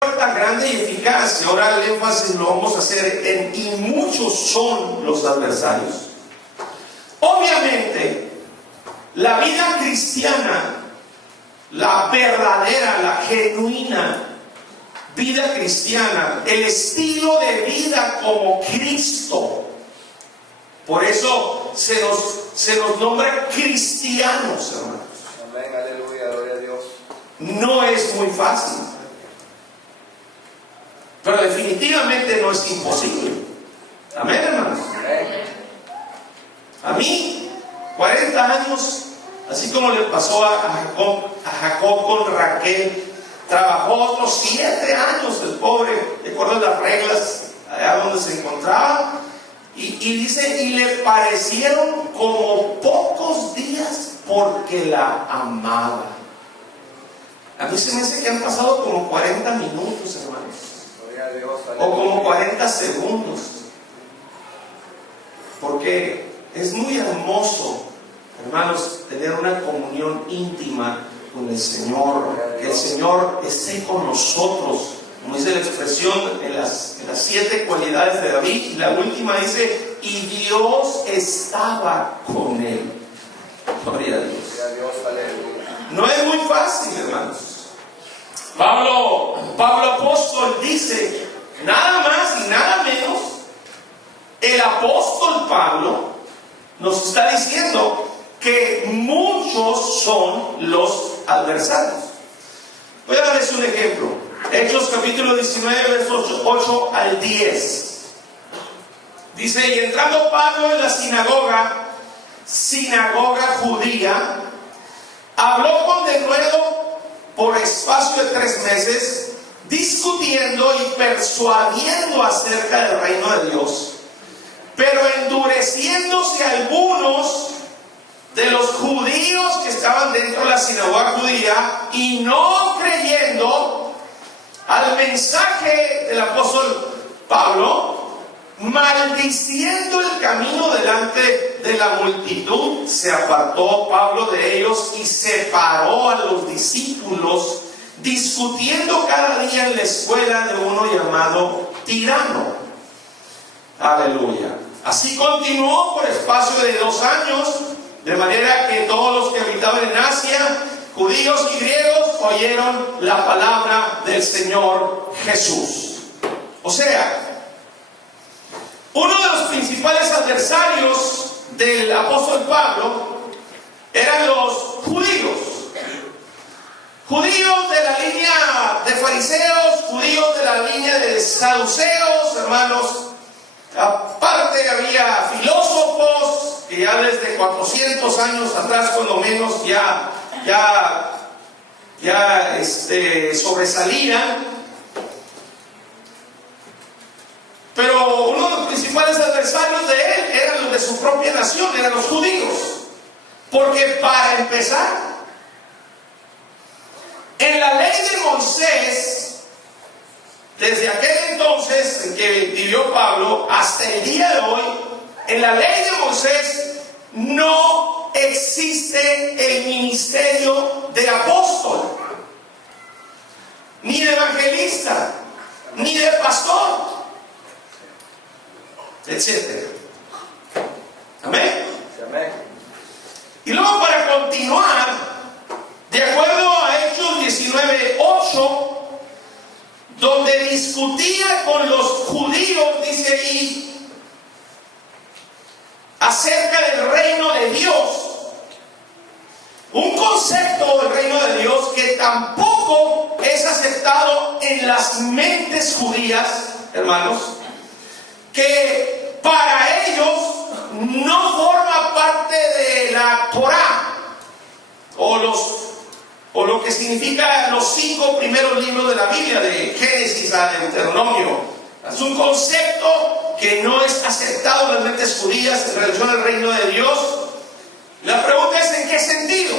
tan grande y eficaz, y ahora el énfasis lo vamos a hacer en y muchos son los adversarios. Obviamente, la vida cristiana, la verdadera, la genuina vida cristiana, el estilo de vida como Cristo, por eso se nos nombra cristianos, hermanos. Amén, aleluya, gloria a Dios. No es muy fácil, pero definitivamente no es imposible. Amén, hermanos. Amén. A mí, 40 años, así como le pasó a Jacob con Raquel, trabajó otros 7 años el pobre, de acuerdo a las reglas allá donde se encontraba, y dice, y le parecieron como pocos días porque la amaba. A mí se me hace que han pasado como 40 minutos, hermanos, Gloria a Dios, o como 40 segundos, porque es muy hermoso, hermanos, tener una comunión íntima con el Señor, que el Señor esté con nosotros, como dice la expresión en las 7 cualidades de David, y la última dice, y Dios estaba con él. Gloria a Dios. Gloria a Dios, aleluya. No es muy fácil, hermanos. Pablo apóstol dice, nada más y nada menos, el apóstol Pablo nos está diciendo que muchos son los adversarios. Voy a darles un ejemplo. Hechos capítulo 19, versos 8 al 10. Dice, y entrando Pablo en la sinagoga judía, habló con denuedo por espacio de 3 meses, discutiendo y persuadiendo acerca del reino de Dios, pero endureciéndose algunos de los judíos que estaban dentro de la sinagoga judía y no creyendo al mensaje del apóstol Pablo, maldiciendo el camino delante de la multitud, se apartó Pablo de ellos y separó a los discípulos, discutiendo cada día en la escuela de uno llamado Tirano. Aleluya. Así continuó por espacio de 2 años, de manera que todos los que habitaban en Asia, judíos y griegos, oyeron la palabra del Señor Jesús. O sea, uno de los principales adversarios del apóstol Pablo eran los judíos. Judíos de la línea de fariseos, judíos de la línea de saduceos, hermanos. Aparte había filósofos que ya desde 400 años atrás, por lo menos, ya sobresalían. Pero uno de los principales adversarios de él eran los de su propia nación, eran los judíos. Porque para empezar, en la ley de Moisés, desde aquel entonces en que vivió Pablo hasta el día de hoy, en la ley de Moisés no existe el ministerio de apóstol, ni de evangelista, ni de pastor, etcétera. Amén. Amén. Y luego, para continuar, de acuerdo a Hechos 19:8, donde discutía con los judíos, dice ahí, acerca del reino de Dios, un concepto del reino de Dios que tampoco es aceptado en las mentes judías, hermanos, que para ellos no forma parte de la Torá o lo que significa los 5 primeros libros de la Biblia, de Génesis a Deuteronomio. Es un concepto que no es aceptado en las mentes judías en relación al reino de Dios. La pregunta es, ¿en qué sentido?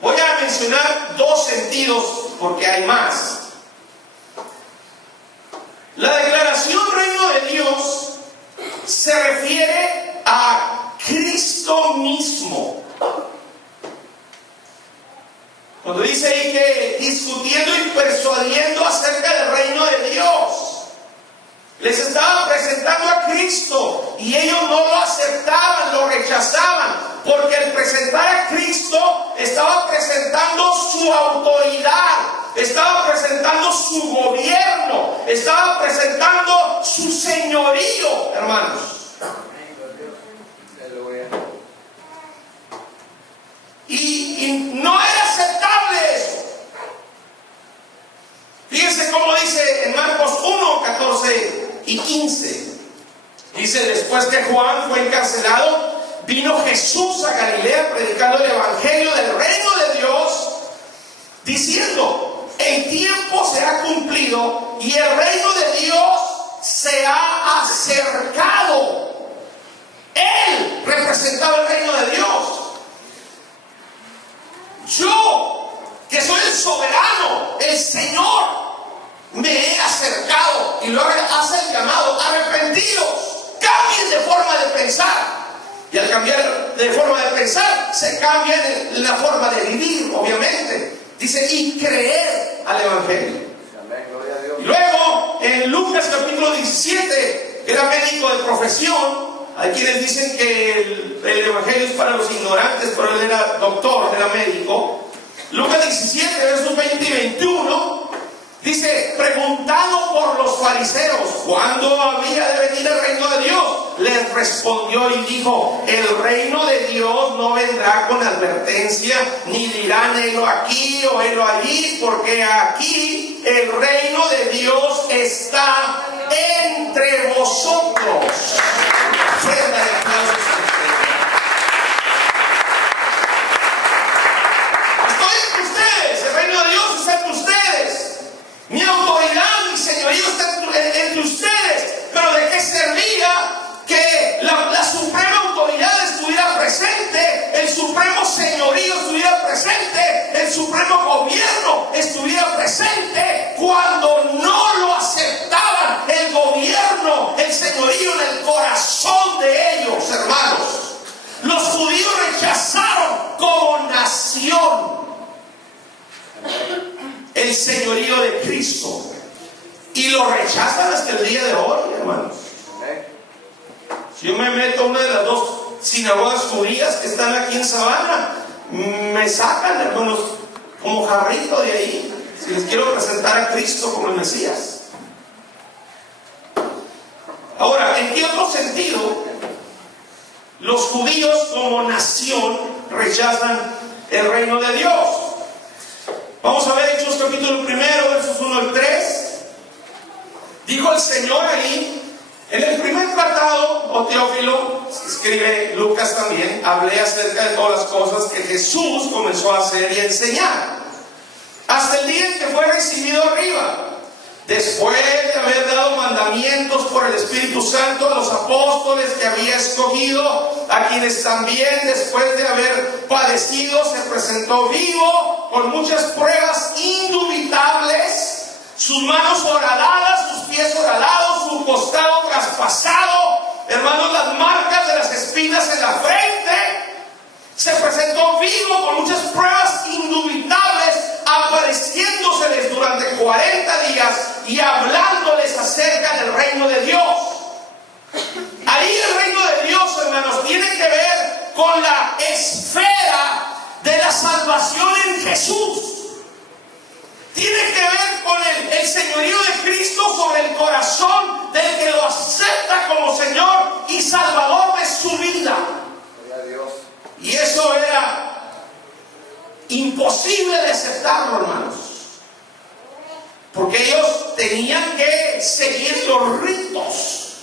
Voy a mencionar 2 sentidos porque hay más. La declaración reino de Dios se refiere a Cristo mismo. Cuando dice ahí que discutiendo y persuadiendo Les estaba presentando a Cristo y ellos no lo aceptaban, lo rechazaban, porque el presentar a Cristo estaba presentando su autoridad, estaba presentando su gobierno, estaba presentando su señorío, hermanos. Y no era aceptable eso. Fíjense cómo dice en Marcos 1, 14 y 15. Dice: después que Juan fue encarcelado, vino Jesús a Galilea predicando el evangelio del reino de Dios, diciendo: el tiempo se ha cumplido y el reino de Dios se ha acercado. Él representaba el reino de Dios. Yo, que soy el soberano, el Señor, me he acercado. Y luego hace el llamado: arrepentidos, cambien de forma de pensar. Y al cambiar de forma de pensar, se cambia la forma de vivir, obviamente. Dice: y creer al evangelio. Amén, gloria a Dios. Y luego en Lucas capítulo 17, era médico de profesión. Hay quienes dicen que el evangelio es para los ignorantes, pero él era doctor, era médico. Lucas 17, versos 20 y 21, dice: preguntado por los fariseos cuándo había de venir el reino de Dios, les respondió y dijo: el reino de Dios no vendrá con advertencia, ni dirán helo aquí o helo allí, porque aquí el reino de Dios está entre vosotros. Ofrenda de aplausos. Estoy entre ustedes, el reino de Dios está entre ustedes. Mi autoridad, mi señorío está entre ustedes. Pero ¿de qué servía que la suprema autoridad estuviera presente, el supremo señorío estuviera presente, el supremo gobierno estuviera presente, cuando no lo aceptaban el gobierno, el señorío en el corazón de ellos, hermanos? Los judíos rechazaron como nación el señorío de Cristo y lo rechazan hasta el día de hoy, hermanos. Si yo me meto a una de las dos sinagogas judías que están aquí en Sabana, me sacan, hermanos, como jarrito de ahí, si les quiero presentar a Cristo como el Mesías. Ahora, ¿en qué otro sentido los judíos como nación rechazan el reino de Dios? Vamos a ver Hechos capítulo 1, versos 1 al 3. Dijo el Señor ahí, en el primer tratado, o Teófilo, escribe Lucas también, hablé acerca de todas las cosas que Jesús comenzó a hacer y a enseñar, hasta el día en que fue recibido arriba, después de haber dado mandamientos por el Espíritu Santo a los apóstoles que había escogido, a quienes también después de haber padecido se presentó vivo con muchas pruebas indubitables, sus manos horadadas, sus pies horadados, su costado traspasado, hermanos, las marcas de las espinas en la frente. Se presentó vivo con muchas pruebas indubitables, apareciéndoseles durante 40 días y hablándoles acerca del reino de Dios. Ahí el reino de Dios, hermanos, tiene que ver con la esfera de la salvación en Jesús. Tiene que ver con el señorío de Cristo sobre el corazón del que lo acepta como Señor y Salvador de su vida. Gloria a Dios. Y eso era imposible de aceptarlo, hermanos, porque ellos tenían que seguir los ritos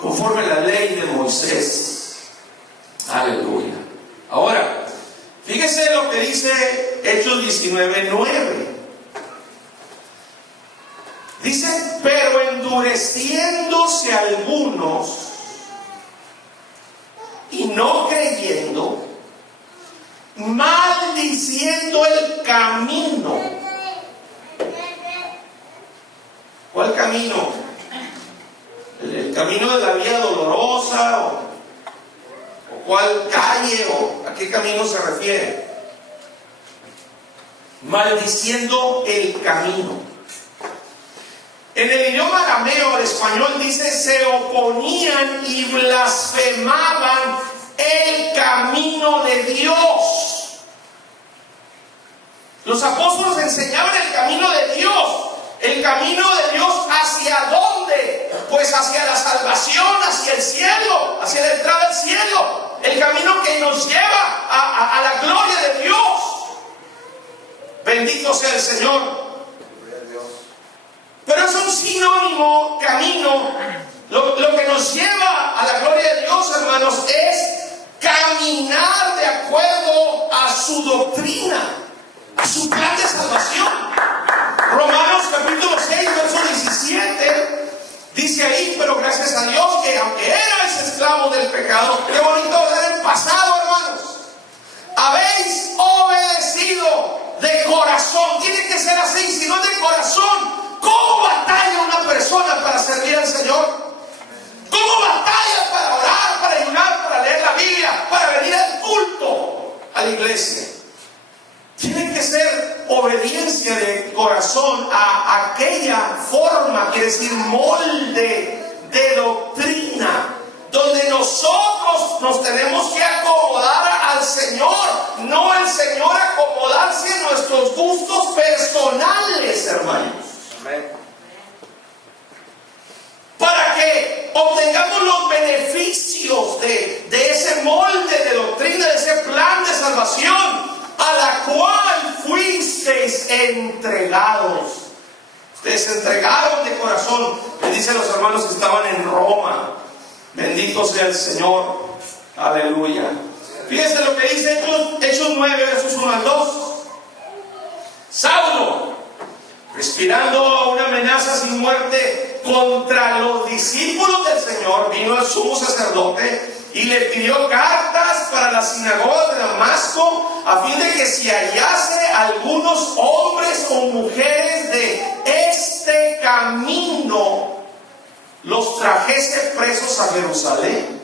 conforme a la ley de Moisés. Aleluya. Ahora, fíjese lo que dice Hechos 19:9. Dice: pero endureciéndose algunos y no creyendo, maldiciendo el camino. ¿Cuál camino? ¿El camino de la vía dolorosa? ¿O cuál calle? ¿O a qué camino se refiere? Maldiciendo el camino. En el idioma arameo, el español dice, se oponían y blasfemaban el camino de Dios. Los apóstoles enseñaban el camino de Dios. ¿El camino de Dios hacia dónde? Pues hacia la salvación, hacia el cielo, hacia la entrada al cielo. El camino que nos lleva a la gloria de Dios. Bendito sea el Señor. Gloria a Dios. Pero es un sinónimo, camino. Lo que nos lleva a la gloria de Dios, hermanos, es caminar de acuerdo a su doctrina, a su plan de salvación. Romanos capítulo 6, verso 17, dice ahí, pero gracias a Dios que aunque erais esclavos del pecado, qué bonito ver el pasado, hermanos, habéis obedecido de corazón. Tiene que ser así, si no es de corazón. ¿Cómo batalla una persona para servir al Señor? ¿Cómo batalla para orar, para ayunar, para leer la Biblia, para venir al culto, a la iglesia? Tiene que ser obediencia de corazón a aquella forma, quiere decir molde de doctrina, donde nosotros nos tenemos que acomodar al Señor, no el Señor acomodarse a nuestros gustos personales, hermanos. Amén. Para que obtengamos los beneficios de ese molde de doctrina, de ese plan de salvación a la cual fuisteis entregados. Ustedes se entregaron de corazón. Me dicen los hermanos que estaban en Roma. Bendito sea el Señor. Aleluya. Fíjense lo que dice Hechos 9, versos 1 al 2. Saulo, respirando una amenaza sin muerte contra los discípulos del Señor, vino al sumo sacerdote y le pidió cartas para las sinagogas de Damasco, a fin de que si hallase algunos hombres o mujeres de este camino, los trajese presos a Jerusalén.